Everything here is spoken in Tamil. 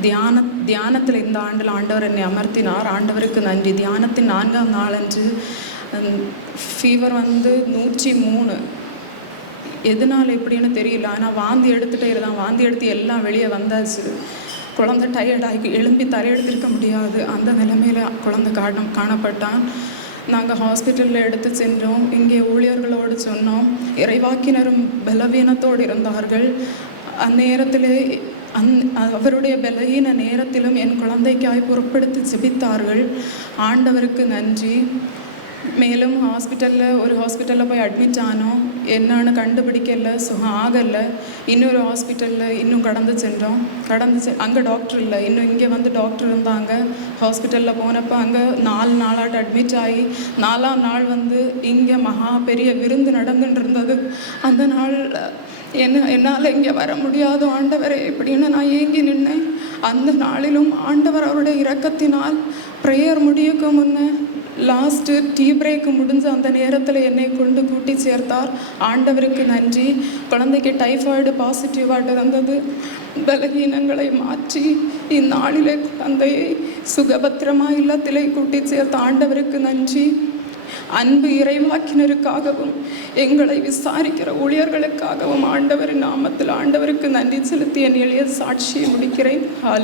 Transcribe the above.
தியான தியானத்தில் இந்த ஆண்டில் ஆண்டவர் என்னை அமர்த்தினார். ஆண்டவருக்கு நன்றி. தியானத்தின் நான்காம் நாளன்று ஃபீவர் வந்து நூற்றி மூணு. எதனால் எப்படின்னு தெரியல. ஆனால் வாந்தி எடுத்துகிட்டே இருந்தான். வாந்தி எடுத்து எல்லாம் வெளியே வந்தாச்சு. குழந்தை டயர்டாகி எழும்பி தலையெடுத்திருக்க முடியாது. அந்த நிலைமையில் குழந்தை காணம் காணப்பட்டான். நாங்கள் ஹாஸ்பிட்டலில் எடுத்து சென்றோம். இங்கே ஊழியர்களோடு சொன்னோம். இறைவாக்கினரும் பலவீனத்தோடு இருந்தார்கள். அந்நேரத்திலே அந் அவருடைய பலகீன நேரத்திலும் என் குழந்தைக்காய் பொறுப்படுத்தி ஜெபித்தார்கள். ஆண்டவருக்கு நன்றி. மேலும் ஹாஸ்பிட்டலில் ஒரு ஹாஸ்பிட்டலில் போய் அட்மிட் ஆனோம். என்னன்னு கண்டுபிடிக்கல சுகம் ஆகலை. இன்னொரு ஹாஸ்பிட்டலில் இன்னும் கடந்து சென்றோம். கடந்து செ அங்கே டாக்டர் இல்லை. இன்னும் இங்கே வந்து டாக்டர் இருந்தாங்க. ஹாஸ்பிட்டலில் போனப்போ அங்கே நாலு நாளாட்டு அட்மிட் ஆகி நாலாம் நாள் வந்து இங்கே மகா பெரிய விருந்து நடந்துட்டு இருந்தது. அந்த நாள் என்ன என்னால் இங்கே வர முடியாது ஆண்டவரே எப்படின்னு நான் ஏங்கி நின்னேன். அந்த நாளிலும் ஆண்டவர் அவருடைய இரக்கத்தினால் ப்ரேயர் முடியக்கு முன்னே லாஸ்ட்டு டீ பிரேக் முடிஞ்ச அந்த நேரத்தில் என்னை கொண்டு கூட்டி சேர்த்தார். ஆண்டவருக்கு நன்றி. குழந்தைக்கு டைஃபாய்டு பாசிட்டிவாக இருந்தது பலகீனங்களை மாற்றி இந்நாளிலே குழந்தையை சுகபத்திரமாக இல்லத்திலே கூட்டி சேர்த்த ஆண்டவருக்கு நன்றி. அன்பு இறைவாக்கினருக்காகவும் எங்களை விசாரிக்கிற ஊழியர்களுக்காகவும் ஆண்டவரின் நாமத்தில் ஆண்டவருக்கு நன்றி செலுத்தி என் எளிய சாட்சியை முடிக்கிறேன். ஹாலி